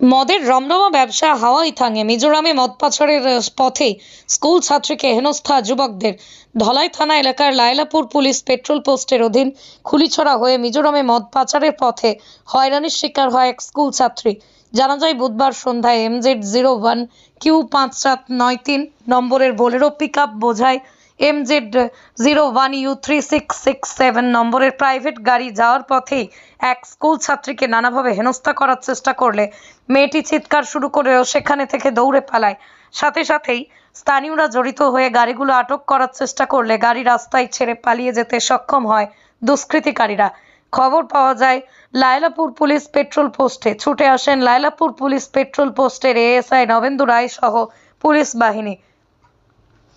মদের রমরমা ব্যবসা হাওয়াই থাঙে। মিজোরামে মদ পাচারের পথে স্কুল ছাত্রীকে হেনস্থা যুবকদের। ধলাই থানা এলাকার লায়লাপুর পুলিশ পেট্রোল পোস্টের অধীন খুলিছড়া হয়ে মিজোরামে মদ পাচারের পথে হয়রানির শিকার হয় এক স্কুল ছাত্রী। জানা যায়, বুধবার সন্ধ্যায় এমজেড জিরো ওয়ান কিউ পাঁচ সাত নয় তিন নম্বরের বোলেরো পিক আপ বোঝায় MZ zero one U three six six seven নম্বরের প্রাইভেট গাড়ি যাওয়ার পথেই এক স্কুল ছাত্রীকে নানাভাবে হেনস্থা করার চেষ্টা করলে মেয়েটি চিৎকার শুরু করলেও সেখানে থেকে দৌড়ে পালায়। সাথে সাথেই স্থানীয়রা জড়িত হয়ে গাড়িগুলো আটক করার চেষ্টা করলে গাড়ি রাস্তায় ছেড়ে পালিয়ে যেতে সক্ষম হয় দুষ্কৃতিকারীরা। খবর পাওয়া যায়, লায়লাপুর পুলিশ পেট্রোল পোস্টে ছুটে আসেন লায়লাপুর পুলিশ পেট্রোল পোস্টের এএসআই নবেন্দু রায় সহ পুলিশ বাহিনী।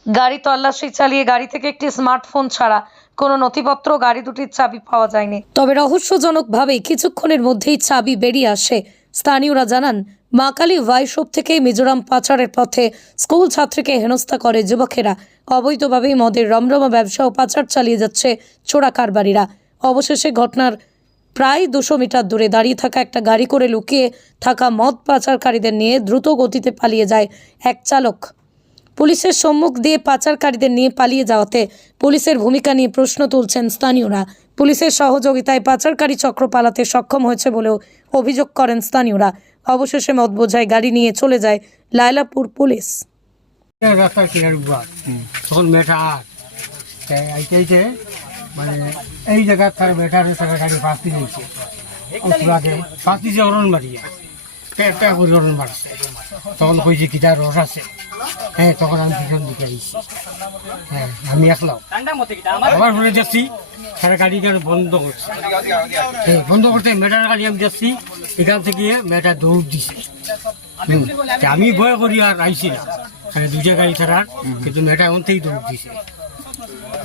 গাড়ি তল্লাশি চালিয়ে গাড়ি থেকে একটি স্মার্টফোন ছাড়া কোনো নথিপত্র, গাড়ি দুটির চাবি পাওয়া যায়নি। তবে রহস্যজনকভাবেই কিছুক্ষণের মধ্যেই চাবি বেরিয়ে আসে। স্থানীয়রা জানান মা কালী ওয়াইশপ থেকে মিজোরাম পাচারের পথে স্কুল ছাত্রীকে হেনস্থা করে যুবকেরা। অবৈধভাবেই মদের রমরমা ব্যবসা ও পাচার চালিয়ে যাচ্ছে চোরা কারবারিরা। অবশেষে ঘটনার প্রায় দুশো মিটার দূরে দাঁড়িয়ে থাকা একটা গাড়ি করে লুকিয়ে থাকা মদ পাচারকারীদের নিয়ে দ্রুত গতিতে পালিয়ে যায় এক চালক। পুলিশের সম্মুখ দিয়ে পাচারকারীদের নিয়ে পালিয়ে যাওয়াতে পুলিশের ভূমিকা নিয়ে প্রশ্ন তুলছেন স্থানীয়রা। পুলিশের সহযোগিতায় পাচারকারী চক্র পালাতে সক্ষম হয়েছে বলেও অভিযোগ করেন স্থানীয়রা। অবশেষে মদ বোঝায় গাড়ি নিয়ে চলে যায় লায়লাপুর পুলিশ। মানে এই জায়গা তার বেটার তার গাড়ি পাঁচ দিন হয়েছে পুরাকে পাঁচ অরণ মারিয়া একটা করে অরণ মারছে তখন কইছে কি তার রস আছে? হ্যাঁ তখন আমি পিছন দিকে আইছি। হ্যাঁ আমি একলাও। আবার পরে যাচ্ছি। তার গাড়ি কেন বন্ধ করছে। হ্যাঁ, বন্ধ করতে মেয়েটার গাড়ি আমি যাচ্ছি। এখান থেকে মেয়েটা দৌড় দিছে। আমি ভয় করি আর আইছি না। দুইটা গাড়ি ছাড়ার কিন্তু মেয়েটা এমন থেকেই দৌড় দিছে।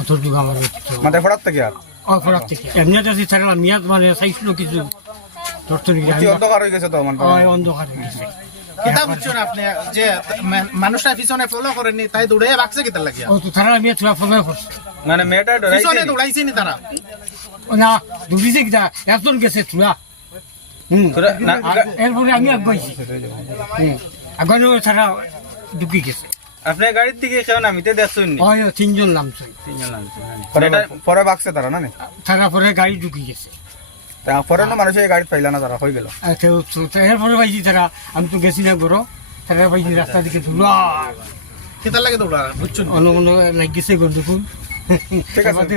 অতটুকু আমার মাথায় ফোড়ার থেকে আর? অপরাধ থেকে। এমনি যাচ্ছি ছাড়লাম মিয়াদ মানে চাইছিল কিছু। অন্ধকার হয়ে গেছে তো মানে অন্ধকার হয়ে গেছে। কিতা বুঝছেন আপনি যে মানুষটা পিছনে ফলো করেনি তাই দৌড়ে বাকছে কিতা লাগিয়া? ও তো তারা আমি থোড়া ফলো করছে। মানে মেয়েটা পিছনে দৌড়াইছে নি তারা না দৌড়িছে কিটা একজন গেছে থোড়া হুম। তোরা- না- আর এরপরে আমি আগাইছি আগানো তারা ঢুকি গেছে। আপনার গাড়ির দিকে কেউ নামিতে দেখছেন নি? ওই তিনজন নামছে। পরে পরে বাকছে তারা না? তারা পরে গাড়ি ঢুকি গেছে। তা পরে না মানুষ এই গাড়ি পাইলা না তারা হয়ে গেল। এরপরে পাইছি তারা আমি তো গেছি না গরো তারা পাইছি রাস্তা দিকে ধুলা। কিতা লাগে দৌড়া বুঝছেন অন্য অন্য লাগিছে গন্ডকুল ঠিক আছে।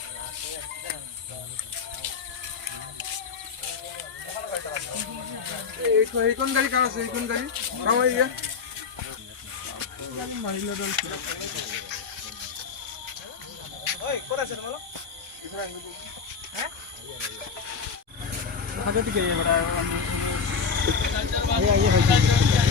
এই কোন গাড়ি কার আছে? এই কোন গাড়ি? সবাই আছে বলো হ্যাঁ আগে দিকে এবারে আইয়া আইয়া